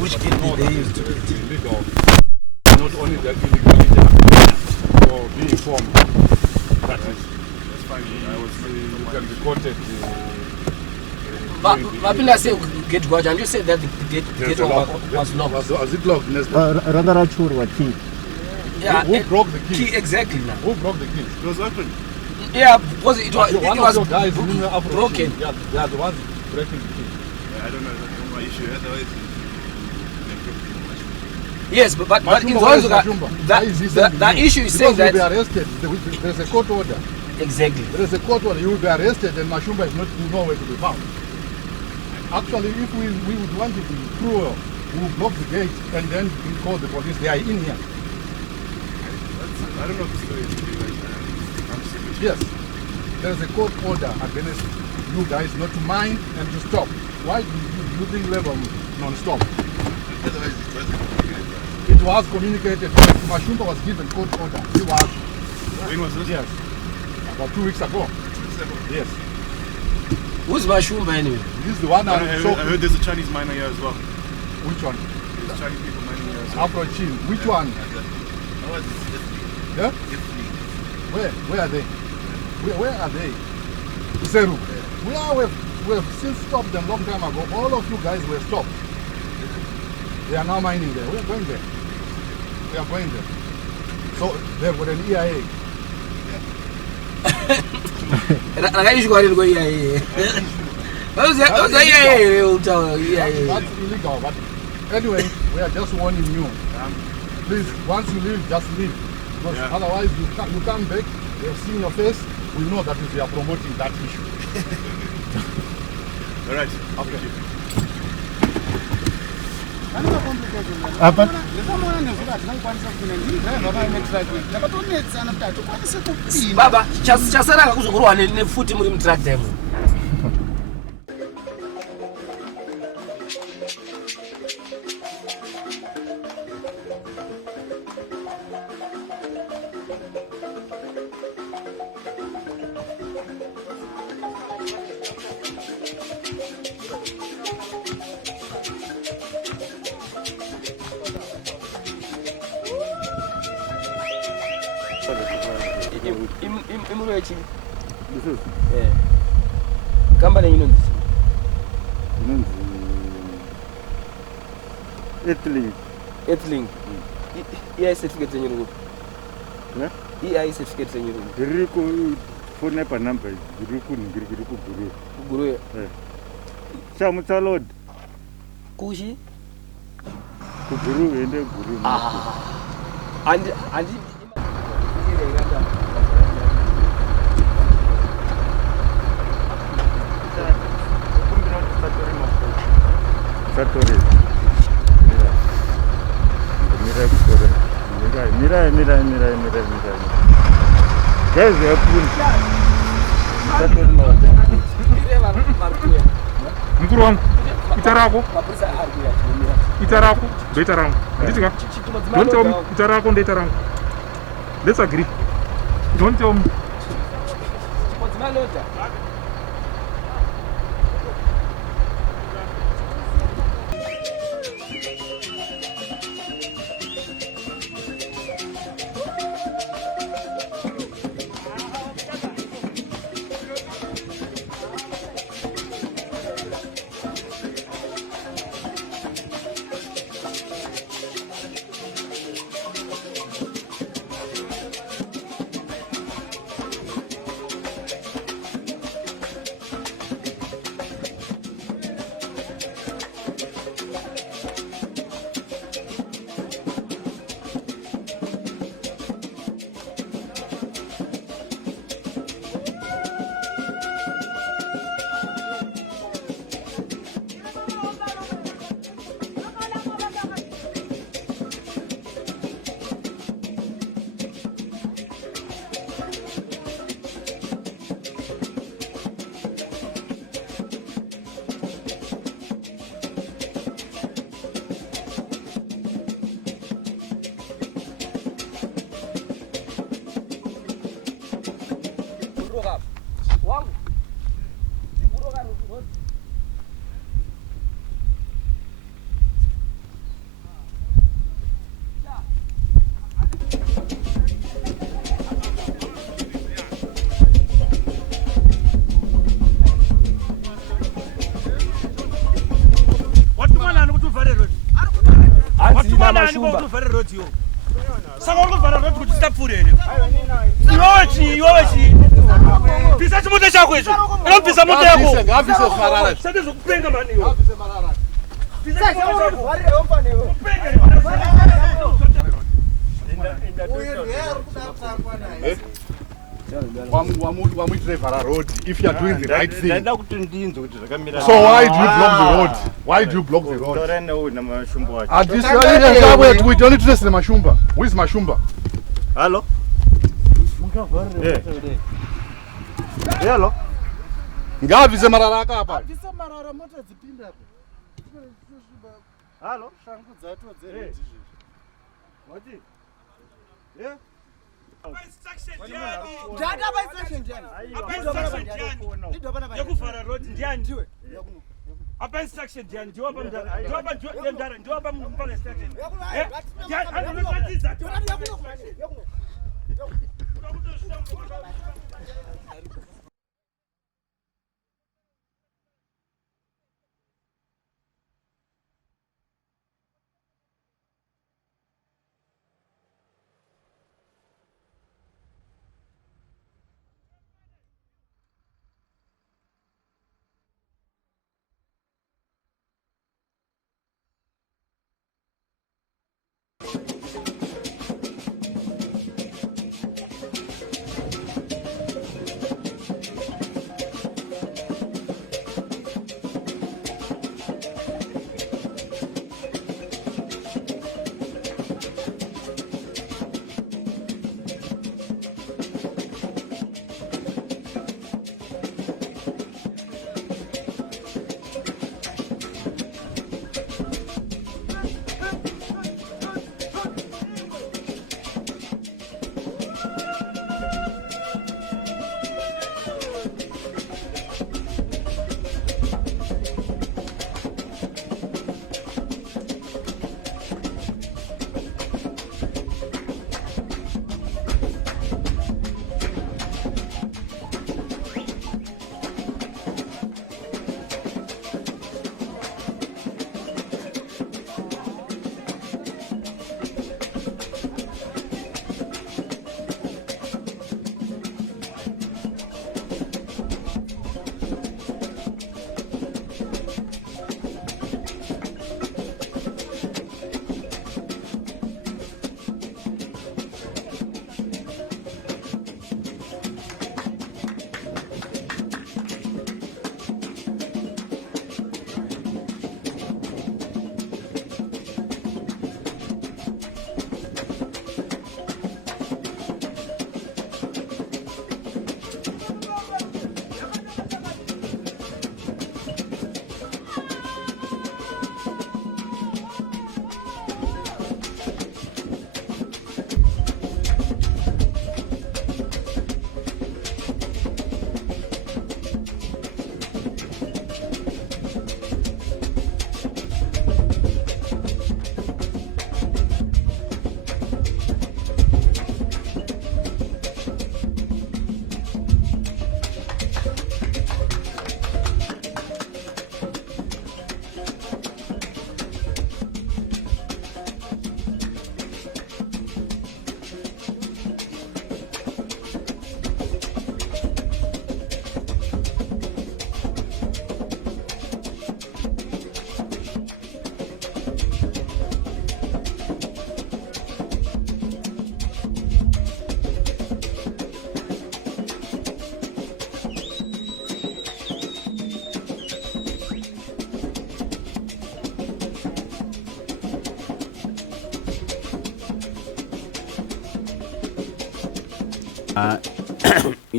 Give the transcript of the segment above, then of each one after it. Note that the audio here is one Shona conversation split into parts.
Which can be they used to be illegal. Not only that illegality for being formed. That's fine. I would say you can be quoted. But I say get watch, and you said that the gate was locked. Was it locked? Yeah, who broke the key? Exactly now. Who broke the key? It was open. Yeah, because it was guys broken. Yeah, they are the ones breaking the key. I don't know. That's my issue. Otherwise, yes, but in the issue is saying that you will be arrested. There is a court order. Exactly. There is a court order. You will be arrested, and Mashumba is not nowhere to be found. Actually, if we would want to be cruel, we will block the gate and then we call the police. They are in here. I don't know if the story is true. Yes, there is a court order against you guys not to mind and to stop. Why do you think level non-stop? Otherwise, it wasn't communicated. It was communicated. Mashumba was given court order. He was. When was this? Yes, about 2 weeks ago. Yes. Who's Mashumba anyway? This is the one I heard there's a Chinese miner here as well. Which one? There's Chinese people mining here as well. Afro Chin. Which one? Yeah? Where are they? Where are they? Zeru. We have since stopped them long time ago. All of you guys were stopped. They are now mining there. We are going there. We are going there. So they've got an EIA. That's illegal. But anyway, we are just warning you. Please, once you leave, just leave. Because otherwise you come back, we have seen your face, we know that we are promoting that issue. All right. Okay. Baba, chasara kuzokurwa nefuti muri mutrack demo. This is company Ethling. EI certificate in your EI certificate in your phone number. Guru. Shamutalod. Kushi? Guru and Guru. And Mira. Guys, they are cool. Mkuruang, Itarako. Betarang. Don't tell me Itarako and Betarang. Let's agree. Don't tell me. What's my letter? mashumba. Saka urikuvhara rodi kuti tisapfuure here. Iwewe bvisa chimoto chako icho. Unobvisa moto yako. Ngabvise farara. Sate zvokupenga mani iwe. Ngabvise farara. Bvisa chimoto chako. Wamuitire farara road if you are doing the right thing. So why do you block the road? Why do you block the road? We don't trace the Mashumba. Who is Mashumba? Hello? Hello? Ngabvise marara akapa. Hello? Apa instruction jani jawab instruction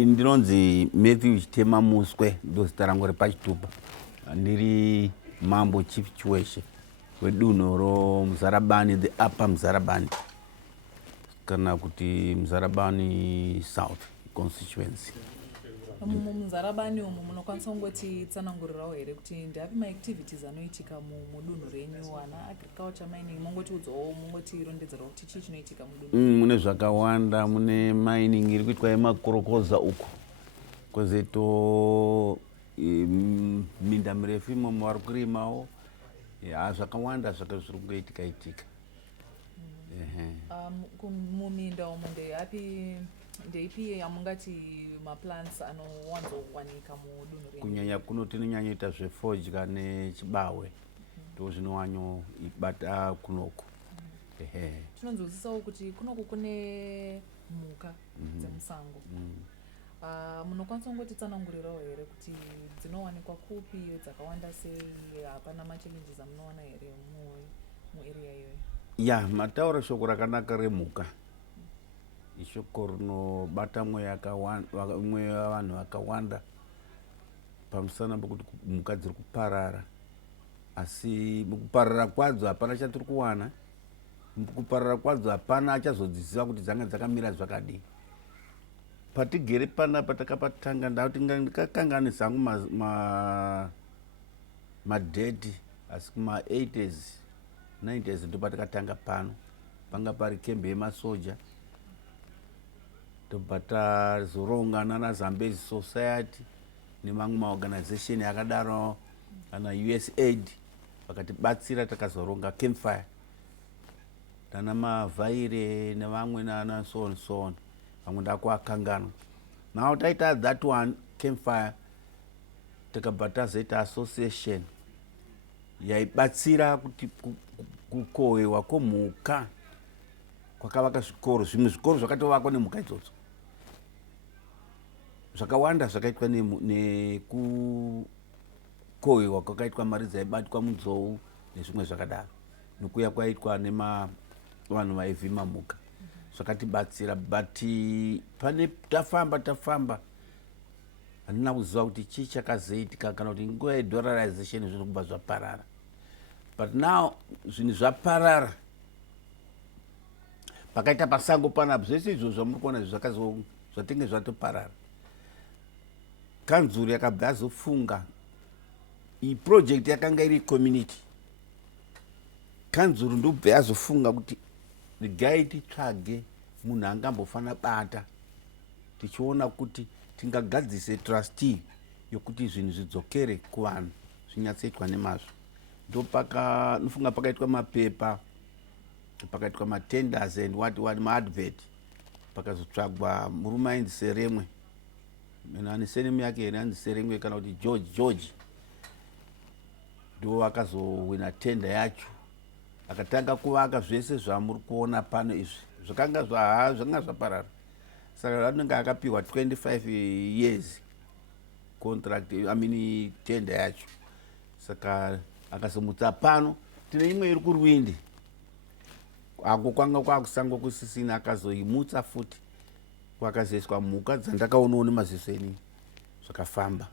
Ndinonzi Matthew Chitema Muswe ndozita rangu repachitupa. Ndiri mambo chief Chiweshe wedunhu roMuzarabani, the upper Muzarabani kana kuti Muzarabani South constituency. Muzarabani umu munokwanisa kungoti tsanangurirawo here kuti ndapi maactivities anoitika mudunhu renyu, ana agriculture, mining, mongotudzawo mongotирondedzera kuti chii chinoitika mudunhu? Mune zvakawanda, mune mining iri kuitwa yemakorokoza uku, kwozoito minda mirefu imomo vari kurimawo, zvakawanda zviri kungoitika. muminda umu ndeipi yamungati maplants anowanzowanika mudunhu renyu? Kunyanya kuno tinonyanyoita zvefodya nechibawe ndo zvinowanyoibata kunoko. Tinonzwisisawo kuti kunoko kune mhuka dzemusango. Munokwanisa kungotitsanangurirawo here kuti dzinowanikwa kupi, dzakawanda sei, hapana machallenges amunowana here muarea iyoyo? Ya, mataura shoko rakanaka remhuka. Ishoko rinobata mwe vanhu vakawanda pamusana pekuti mhuka dziri kuparara, asi mukuparara kwadzo hapana chatiri kuwana. Mukuparara kwadzo hapana achazodziziva kuti dzanga dzakamira zvakadii. Patigere panapa takapatanga ndauti ndikakanganisa hangu madheti, asi kuma80s 90s ndo patakatanga pano. Panga pari kembe yemasoja, tobva tazoronga naZambezi Society nemamwe maorganization akadaro kana USAID vakatibatsira, takazoronga campfire nana Mavhaire nevamwe nana so on. Vamwe ndakuakangana. Now taita that one campfire, takabva tazoita association yaibatsira kuti kukohwewa kwemhuka kwakavaka zvikoro. Zvimwe zvikoro zvakatovakwa nemhuka idzodzo. Zvakawanda zvakaitwa nekukohwewa kwakaitwa mari dzaibatwa munzou nezvimwe zvakadaro, nokuya kwaitwa nevanhu vaivhima mhuka. Zvakatibatsira, but pane tafamba handina kuziva kuti chii chakazoitika kana kuti nguva yedollarization zvinhu kubva zvaparara. But now zvinhu zvaparara, pakaita pasango panapa, zvese izvo zvamuri kuona zvatenge zvatoparara. Kanzuru yakabva yazofunga, iyi project yakanga iri community. Kanzuru ndobva yazofunga kuti regai titsvage munhu angambofana bata tichiona kuti tingagadzise trustee yokuti zvinhu zvidzokere kuvanhu zvinyatsoitwa nemazvo. Ndo nofunga pakaitwa mapepa, pakaitwa matenders and what maadvert, pakazotsvagwa murume ainzi Seremwe, ane senemu yake here anzi Seremwe kana kuti George, ndo akazowina tenda yacho, akatanga kuvaka zvese zvamuri kuona pano izvi. Zvakanga zvaparara. Saka anenge akapiwa 25 years contract, tenda yacho. Saka akazomutsa pano tine imwe iri kuRwindi, ako kwanga kwakusango kusisina, akazoimutsa futi kwakazoiswa mhuka dzandakaonawo nemaziso enini, zvakafamba.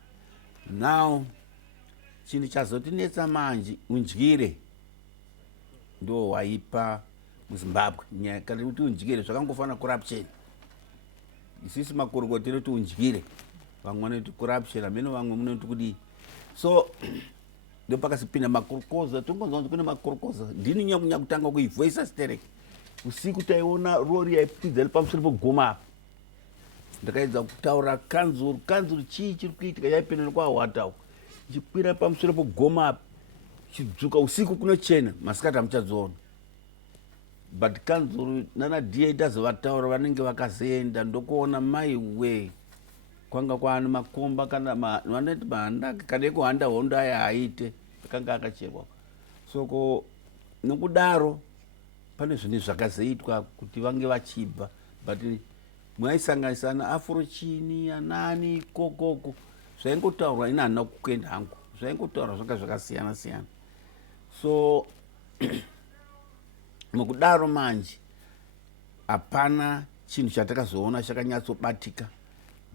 Now chinhu chazotinetsa manje undyire ndo waipa muZimbabwe. Kana kuti undyire zvakangofana corruption. Isisi makoroko tinoti undyire, vamwe vanoti corruption, amene vamwe munoti kudii. So ndo pakasipinda makorokoza, tongonzwa kuti kune makorokoza. Ndini nyakunya kutanga kuivoisa stereki. Usiku taiona rori yaipidza iri pamusoro pegoma apa. Ndakaedza kutaura kanzuru chii chiri kuitika, yaipinda nekwaWatau ichikwira pamusoro pegoma apa, chidzuka usiku kunochena, masikati hamuchadziona. But kanzuru nana DA tazovataura vanenge vakazoenda, ndokuona maiwe kwanga kwaane makomba kana vanoti mahandaki kana kuhanda hondo aya aite akanga akacherwa. Soko nokudaro pane zvinhu zvakazoitwa kuti vange vachibva, but mwaisanganisa naAfrochini anani kokoko zvaingotaurwa ina handina kukwenda hangu, zvaingotaurwa zvanga zvakasiyana siyana. So mukudaro manje hapana chinhu chatakazoona chakanyatsobatika.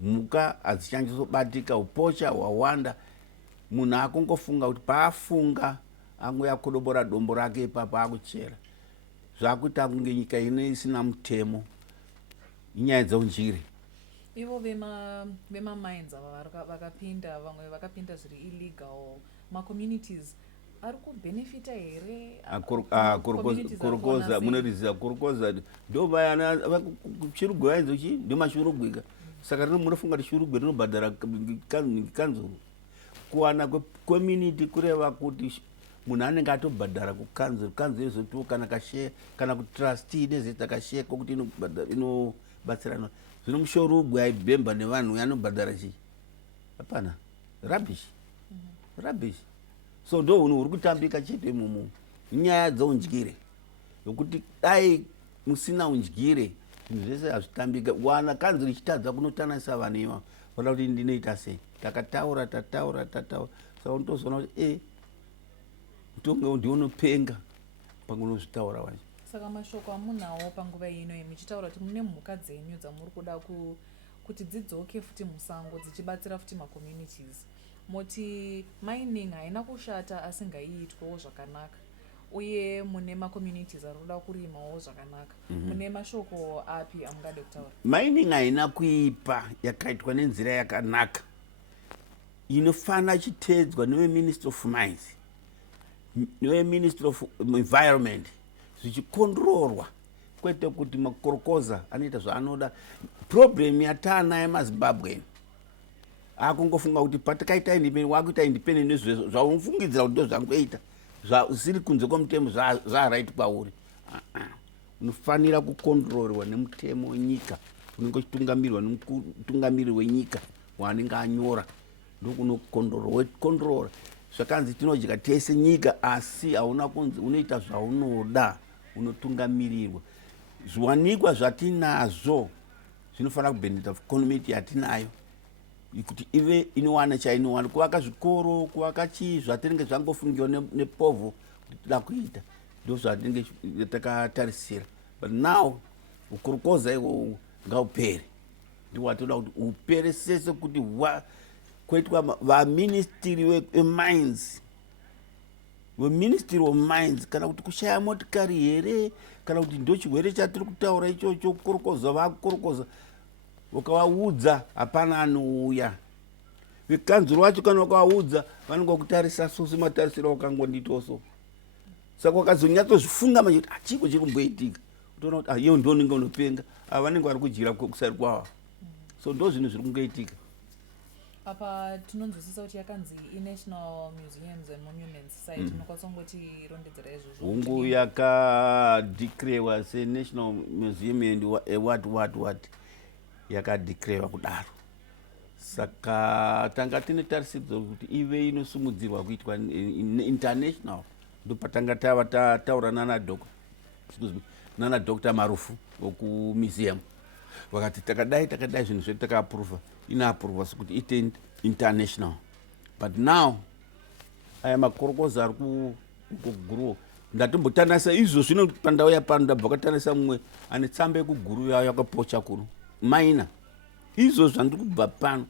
Mhuka hadzichanyasobatika, upocha hwawanda. Munhu akungofunga kuti paafunga angoyakodobora dombo rake ipapo akuchera. Zvakuita kunge nyika isina mutemo, inyaya dzeunjiri. Ivo vema-mines ava vakapinda, vamwe vakapinda zviri illegal, ma-communities ari kubenefita here? Korokoza, munoriziva korokoza ndo vayana chirugwe vainzo chii ndo mashurugwika. Saka munofunga kuti shurugwe rinobhadhara kanzuru. Kuwana kwecommunity kureva kuti munhu anenge atobhadhara kukanzuri yozotiwo kana kashare kana kutrustee nezita kashare kokuti inobatsirana zvino mushorugwe aibhemba nevanhu anobhadhara chii hapana rubbish rubbish so ndo hunhu huri kutambika chete imomo inyaya dzeundyire yokuti dai musina undyire zvinhu zvese hazvitambika wana kanzuri ichitadza kunotanisa vanhu iva voda kuti ndinoita sei tataura saka unotozoona kuti mutonge ndionopenga pangunozvitaura wacho saka mashoko amunawo panguva ino muchitaura kuti mune mhuka dzenyu dzamuri kuda kuti dzidzoke futi musango dzichibatsira futi macommunities moti mining haina kushata asi ngaiitwewo zvakanaka uye mune macommunities ari kuda kurimawo zvakanaka mune mashoko api amungade kutaura mining haina kuipa yakaitwa nenzira yakanaka inofana chitedzwa neveministry of mines neveministry of environment zvichikondororwa kwete kuti makorokoza anoita zvaanoda problem yataanayo mazimbabwean akungofunga kuti patakaita independent wakuita independent nezvezvo zvaunofungidzira kuti ndo zvangoita zvisiri kunze kwemutemo zvaright kwauri unofanira kukondororwa nemutemo wenyika unenge uchitungamirirwa nemutungamiriri wenyika waanenge anyora ndokunokondorora zvakanzi tinodya tese nyika asi hauna kunzi unoita zvaunoda unotungamirirwa zviwanikwa zvatinazvo zvinofanira kubheneta economy yatinayo kuti ive inowana chainowana kuvaka zvikoro kuvaka chii zvatinenge zvangofungiwa nepovho kuti toda kuita ndo zvatinenge takatarisira but now ukorokoza iwo ngaupere ndiwatoda kuti upere sese kuti kweitwa vaministry wemines weministry of mines kana kuti kushaya motikari here kana kuti ndo chirwere chatiri kutaura ichocho kukorokoza vakukorokoza ukavaudza hapana anouya vekanzuro wacho kana ukavaudza vanenge vakutarisa sosi matarisiro wakangonditoso saka wakazonyatsozvifunga manje kuti achiko chiri kumboitika utoona kuti iyo ndo ninge unopenga ava vanenge vari kujira kusari kwava so ndo zvinhu zviri kungoitika apa tinonzwisisa kuti yakanzi inational museums and monuments site inokwanisa kungoti rondedzera izvozvo hungu yakadeclarewa senational museum and what yakadeclarewa kudaro saka tanga tine tarisidzo kuti ive inosumudzirwa kuitwa international ndopatanga tava tataura nana Dr. Marufu wokumuseum vakati takadai zvinhu zvedu takaaprova inaaprova sekuti ite international but now aya makorokoza ari kuguru ndatombotanasa izvo zvino pandau yapano ndabva katanasa mumwe ane tsamba yekuguru yayo yakapocha kuno maina izvo zvandiri kubva pano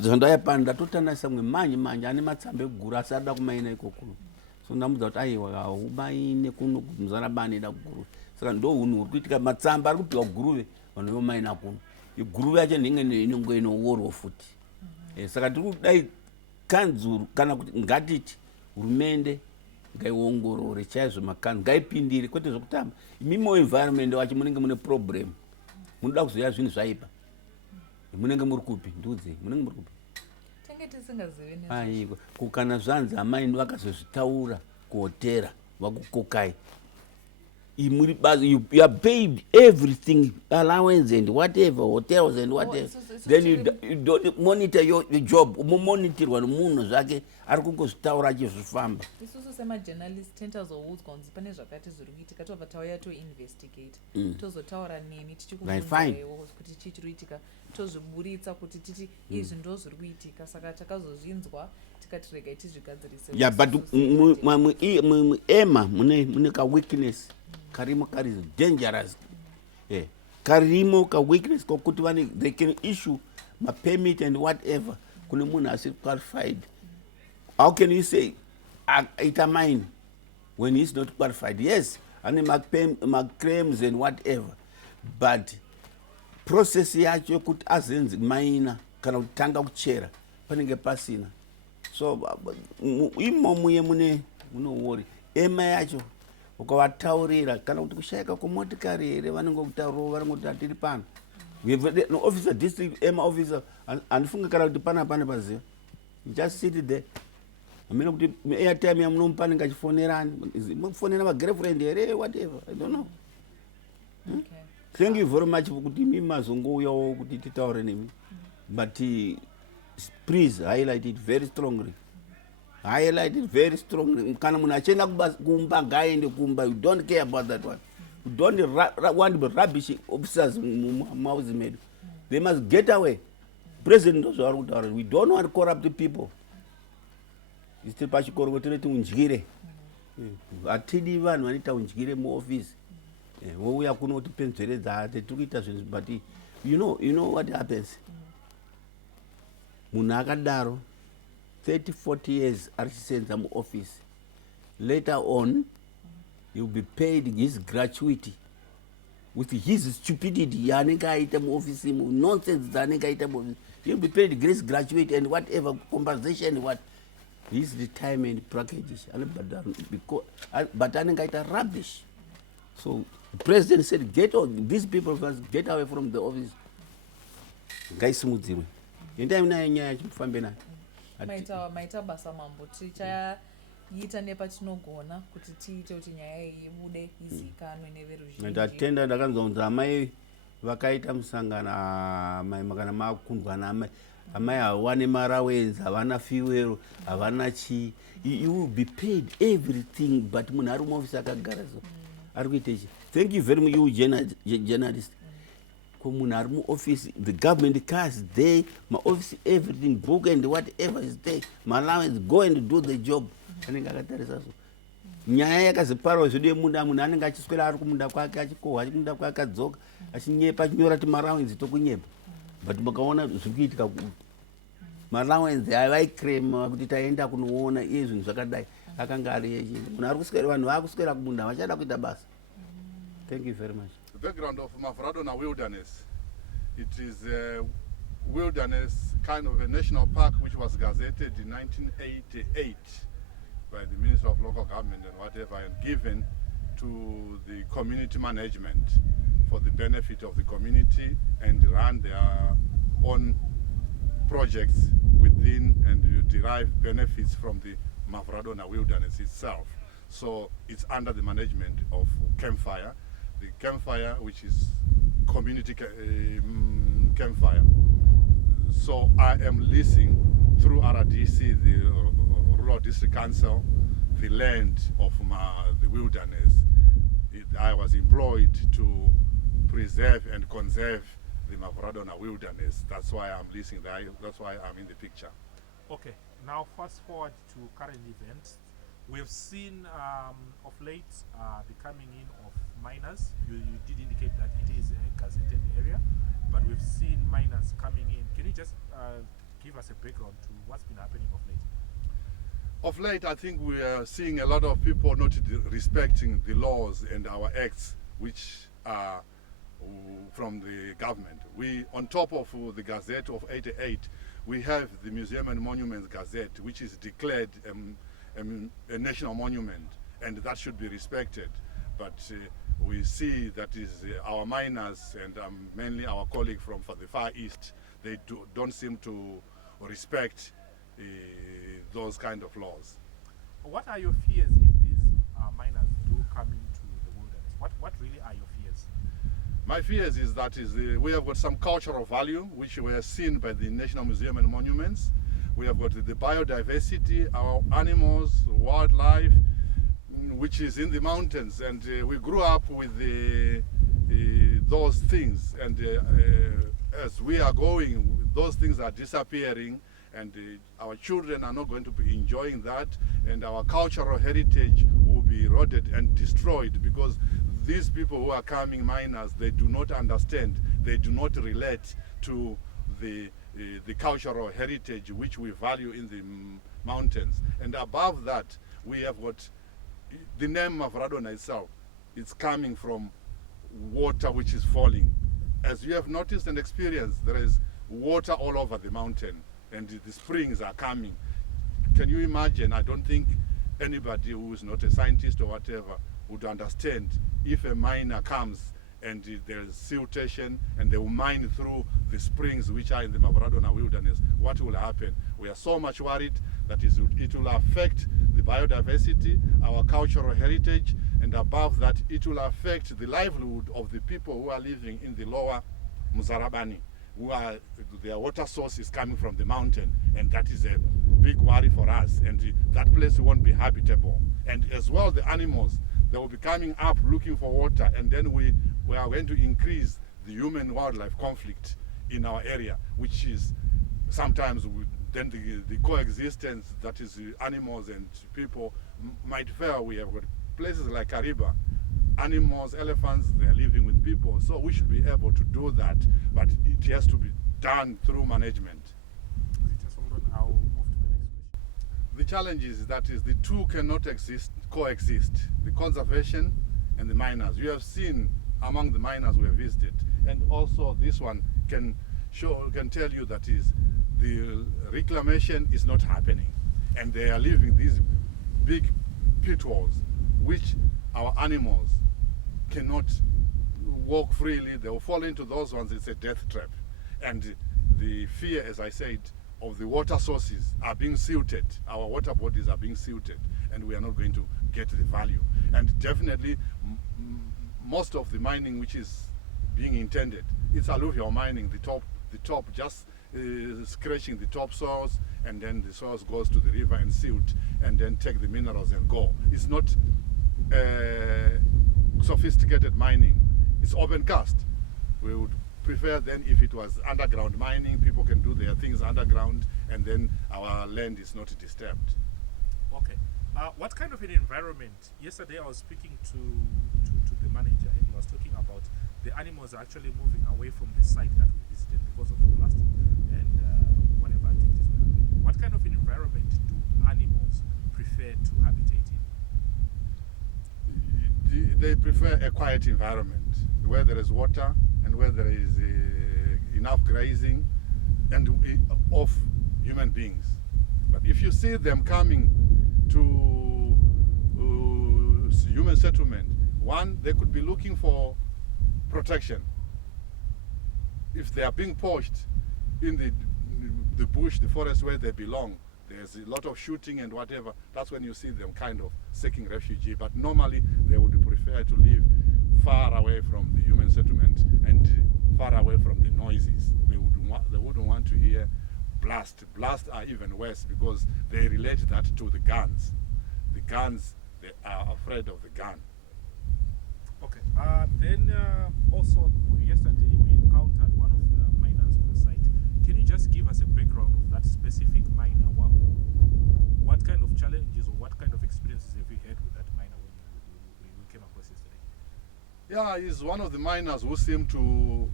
zvandau yapano ndatotanasa mumwe manje ane matsamba ekuguru asi ada kumaina ikokuno so ndamudza kuti aiwa haumaine kuno muzarabani ida kuguru saka ndo hunhu huri kuitika matsamba ari kupiwa kuguruve vanhu vomaina kuno iguruve yacho nhinge inonge inoworwa futi saka tiri kudai kanzuru kana kuti ngatiti hurumende ngaiongorore chaizvo makanzu ngaipindire kwete zvokutamba imimo environment wacho munenge mune problem munoda kuzoya zvinhu zvaipa munenge muri kupi ndudzi munenge muri kupi tenge tisingazivi aiko kukana zvanzi amaini vakazozvitaura kuhotera vakukokai imuri basi you are paid everything allowance and whatever hotels and whatever then you don't monitor your job umomonitorwa nemunhu zvake ari kungozvitaura achizvifamba isusu semajournalist tentazoudzwa kunzi pane zvakati zviri kuitika tobva tauya toinvestigate tozotaura nemi tichikuvunzaiwo kuti chii chiri kuitika tozviburitsa kuti titi izvi ndo zviri kuitika saka takazozvinzwa tikati regai tizvigadzirise yeah but ema mune ka weakness karimo kari dangerous karimo ka weakness kokuti vane they can issue ma permit and whatever kune munhu asiri qualified. How can you say ita mine when he's not qualified? Yes, ane ma claims and whatever, but process yacho kuti azenze maina kana kutanga kuchera panenge pasina. So imomuye mune worry ema yacho ukavataurira kana kuti kushayika kumotikari here vanenge kutaura vanenge atiri pano. We have an officer, district EMA officer, and funga kana kuti pana paziva. You just sit there. amene kuti airtime yamunomupa ninga chifonerani mukufonera magirlfriend here whatever I don't know. Okay. Thank you very much kuti mi mazongouyawo kuti titaure nemi, but please highlight it very strongly. Highlight it very strongly. Kana munhu achienda kumba ngaende kumba. You don't care about that one. You don't want to be rubbish officers muhouse medu. They must get away. President knows what we don't want corrupt people. Istiri pachikoro tinoti undyire. Atidi vanhu vanoita undyire muoffice. Wouya kuno kutipenzveredza tirikuita zvinhu, but you know what happens. Munhu akadaro 30-40 years arichisenza muoffice. Later on, you'll be paid his gratuity with his stupidity yaanenge aita muoffice mu nonsense dzaanenge aita muoffice. You'll be paid his gratuity and whatever compensation what his retirement package but anenge aita rubbish. So the president said, these people must get away from the office. Ngaisimudzirwe. Endai nayo nyaya yachifambe nayo. Maita basa mambo tichaita nepatinogona kuti tiite kuti nyaya iyi ibude izikanwe neveruzhinji. Ndatenda ndakanzwa kuti amai vakaita musangana kana makundwa naamai. Amai hawane marawenzi, havana fuel, havana chi. You will be paid everything, but munhu ari muoffice akagara so. Ari kuita ichi. Thank you very much, you journalist. Munhu ari muoffice, the government cars there, my office, everything, book and whatever is there. My allowance, go and do the job. Anenge akatarisa so. Nyaya yakazoparawo zvode munhu anenge achiswera ari kumunda kwake achikohwa kumunda kwake adzoka achinyepa achinyora ti allowance tokunyepa. But makaona zvikuitika allowance avaiclaim kuti taenda kunoona iye zvinhu zvakadai akanga ari yechi. Munhu ari kuswera, vanhu vakuswera kumunda vachada kuita basa. Thank you very much. The background of Mavhuradonha wilderness, it is a wilderness kind of a national park which was gazetted in 1988 by the Minister of Local Government and whatever, and given to the community management for the benefit of the community and run their own projects within and derive benefits from the Mavhuradonha wilderness itself. So it's under the management of Campfire, the Campfire, which is community Campfire. So I am leasing through RDC, the Rural District Council, the land of the wilderness. I was employed to preserve and conserve the Mavhuradonha wilderness. That's why I'm leasing that. That's why I'm in the picture. Okay, now fast forward to current events. We've seen of late the coming in of miners. You did indicate that it is a gazetted area, but we've seen miners coming in. Can you just give us a background to what's been happening of late? Of late, I think we are seeing a lot of people not respecting the laws and our acts, which are from the government. We, on top of the Gazette of 88, we have the Museum and Monuments Gazette, which is declared a national monument, and that should be respected. But we see that is our miners and mainly our colleague from the Far East, they don't seem to respect those kind of laws. What are your fears if these miners do come into the wilderness? What really are your fears? My fears is that we have got some cultural value which were seen by the National Museum and Monuments. We have got the biodiversity, our animals, wildlife, which is in the mountains, and we grew up with those things, and as we are going, those things are disappearing, and our children are not going to be enjoying that, and our cultural heritage will be eroded and destroyed, because these people who are coming miners, they do not understand, they do not relate to the cultural heritage which we value in the mountains. And above that, we have got the name Mavhuradonha itself. It's coming from water which is falling. As you have noticed and experienced, there is water all over the mountain, and the springs are coming. Can you imagine? I don't think anybody who is not a scientist or whatever would understand if a miner comes and there's siltation, and they will mine through the springs which are in the Mavhuradonha wilderness, what will happen? We are so much worried that it will affect the biodiversity, our cultural heritage, and above that, it will affect the livelihood of the people who are living in the lower Muzarabani, their water source is coming from the mountain, and that is a big worry for us, and that place won't be habitable. And as well, the animals, they will be coming up looking for water, and then we are going to increase the human-wildlife conflict in our area, which is sometimes then the coexistence, that is animals and people, might fail. We have got places like Kariba, animals, elephants, they are living with people, so we should be able to do that, but it has to be done through management. Just hold on, I'll move to the next question. The challenge is that the two cannot coexist, the conservation and the miners. You have seen among the miners we have visited, and also this one can tell you that the reclamation is not happening, and they are leaving these big pit walls, which our animals cannot walk freely. They will fall into those ones. It's a death trap, and the fear, as I said, of the water sources are being silted. Our water bodies are being silted, and we are not going to get the value. And definitely most of the mining which is being intended, it's alluvial mining, the top just scratching the top soils, and then the soils goes to the river and silt, and then take the minerals and go. It's not sophisticated mining. It's open cast. We would prefer then if it was underground mining, people can do their things underground, and then our land is not disturbed. Okay. What kind of an environment? Yesterday I was speaking to the manager, and he was talking about the animals are actually moving away from the site that we visited because of the plastic and whatever activities were happening. What kind of an environment do animals prefer to habitate in? They prefer a quiet environment where there is water and where there is enough grazing and of human beings. But if you see them coming to human settlement, one, they could be looking for protection. If they are being poached in the bush, the forest where they belong, there's a lot of shooting and whatever, that's when you see them kind of seeking refuge. But normally they would prefer to live far away from the human settlement and far away from the noises. They wouldn't want to hear blast. Blasts are even worse because they relate that to the guns. The guns, they are afraid of the gun. Okay. Then also yesterday we encountered one of the miners on the site. Can you just give us a background of that specific miner? What kind of challenges or what kind of experiences have you had with that miner when we came across yesterday? Yeah, he's one of the miners who seem to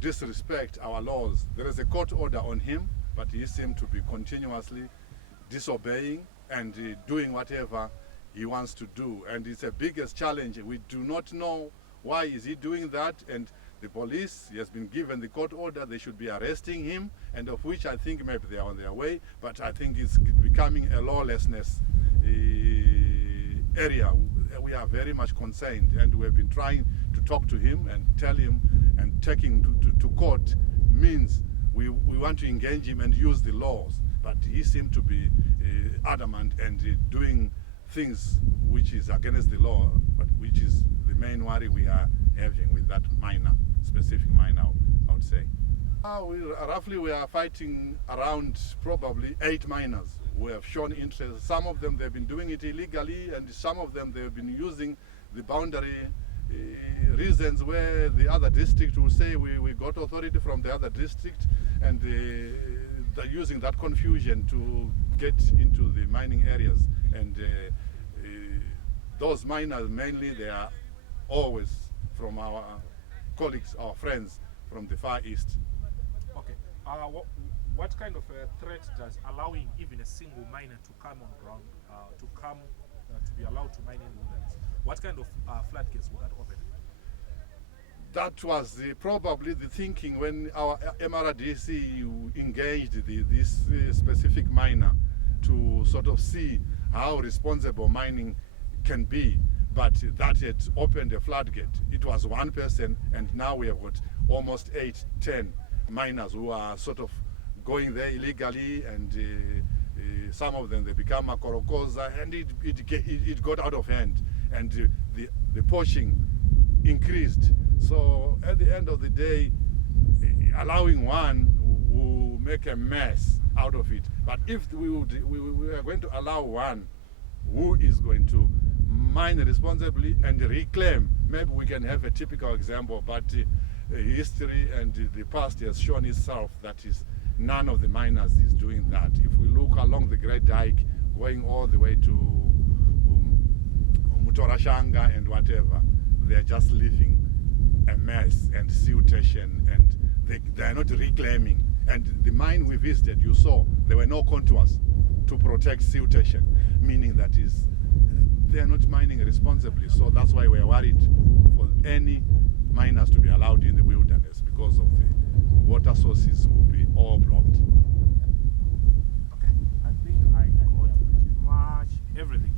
disrespect our laws. There is a court order on him, but he seemed to be continuously disobeying and doing whatever he wants to do, and it's a biggest challenge. We do not know why is he doing that, and the police, he has been given the court order, they should be arresting him, and of which I think maybe they are on their way, but I think it's becoming a lawlessness area. We are very much concerned, and we have been trying to talk to him and tell him, and taking to court means we want to engage him and use the laws, but he seemed to be adamant and doing things which is against the law, but which is the main worry we are having with that specific miner, I would say. Roughly we are fighting around probably 8 miners who have shown interest. Some of them they've been doing it illegally, and some of them they've been using the boundary reasons where the other district will say we got authority from the other district, and they're using that confusion to get into the mining areas. And those miners mainly, they are always from our colleagues, our friends from the Far East. Okay. What kind of a threat does allowing even a single miner to come on ground, to be allowed to mine in the wilderness, what kind of floodgates would that open? That was probably the thinking when our MRDC engaged this specific miner to sort of see how responsible mining can be. but that had opened a floodgate. It was one person, and now we have got almost 8, 10 miners who are sort of going there illegally, and some of them, they become a korokoza, and it got out of hand, and the poaching increased. So at the end of the day, allowing one will make a mess out of it. But if we are going to allow one who is going to mine responsibly and reclaim, maybe we can have a typical example, but history and the past has shown itself that is none of the miners is doing that. If we look along the Great Dyke, going all the way to Mutorashanga and whatever, they are just leaving a mess and siltation, and they are not reclaiming. And the mine we visited, you saw, there were no contours to protect siltation, meaning that is they are not mining responsibly. So that's why we are worried for any miners to be allowed in the wilderness, because of the water sources will be all blocked. Okay, I think I got pretty much everything.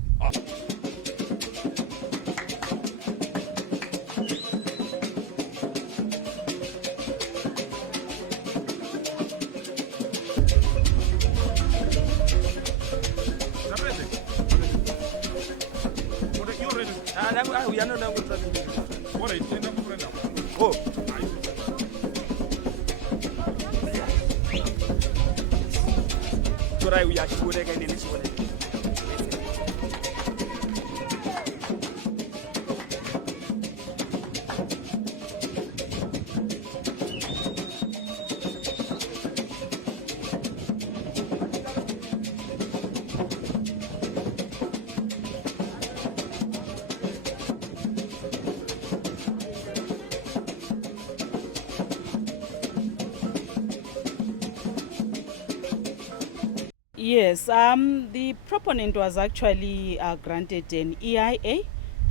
Yes, the proponent was actually granted an EIA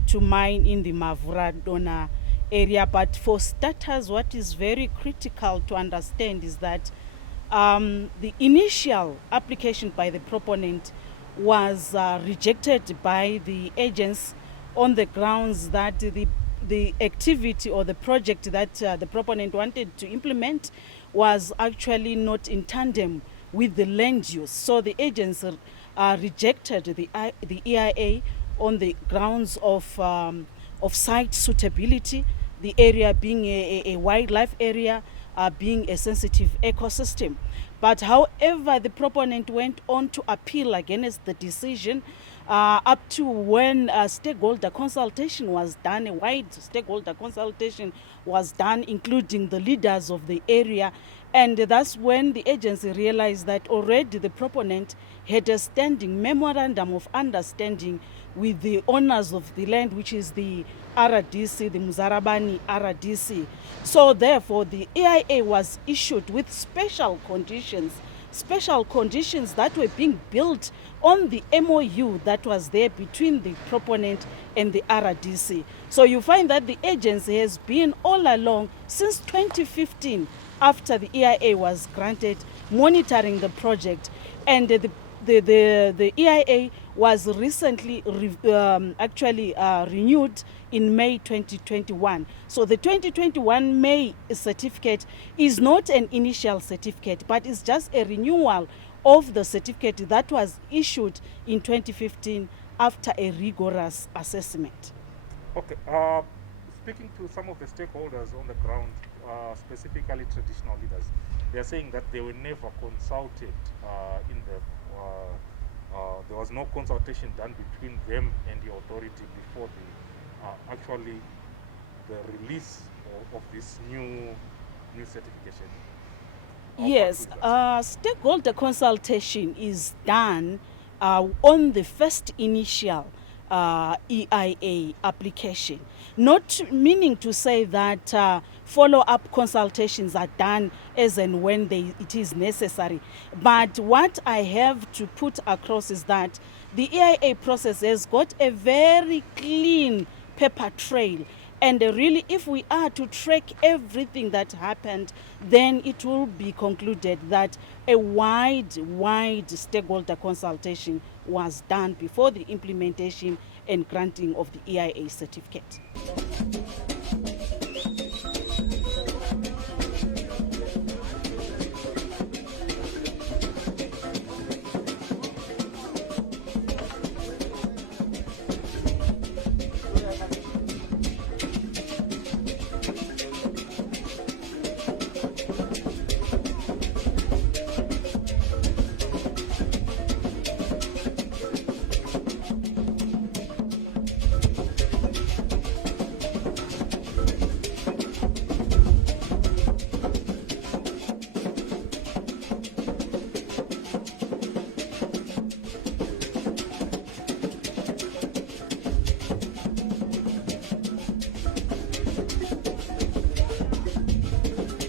to mine in the Mavhuradonha area, but for starters, what is very critical to understand is that the initial application by the proponent was rejected by the agents on the grounds that the activity or the project that the proponent wanted to implement was actually not in tandem with the land use. So the agents rejected the EIA on the grounds of site suitability, the area being a wildlife area, being a sensitive ecosystem. But however, the proponent went on to appeal against the decision up to when a stakeholder consultation was done, a wide stakeholder consultation was done, including the leaders of the area. And that's when the agency realized that already the proponent had a standing memorandum of understanding with the owners of the land, which is the RDC, the Muzarabani RDC. So therefore, the EIA was issued with special conditions that were being built on the MOU that was there between the proponent and the RDC. So you find that the agency has been all along since 2015, after the EIA was granted, monitoring the project, and the EIA was recently renewed in May 2021. So the 2021 May certificate is not an initial certificate, but it's just a renewal of the certificate that was issued in 2015 after a rigorous assessment. Okay, speaking to some of the stakeholders on the ground, specifically traditional leaders, they are saying that they were never consulted there was no consultation done between them and the authority before the release of this new certification. Yes, stakeholder consultation is done on the first initial EIA application, not meaning to say that follow-up consultations are done as and when it is necessary. But what I have to put across is that the EIA process has got a very clean paper trail. And really, if we are to track everything that happened, then it will be concluded that a wide stakeholder consultation was done before the implementation and granting of the EIA certificate.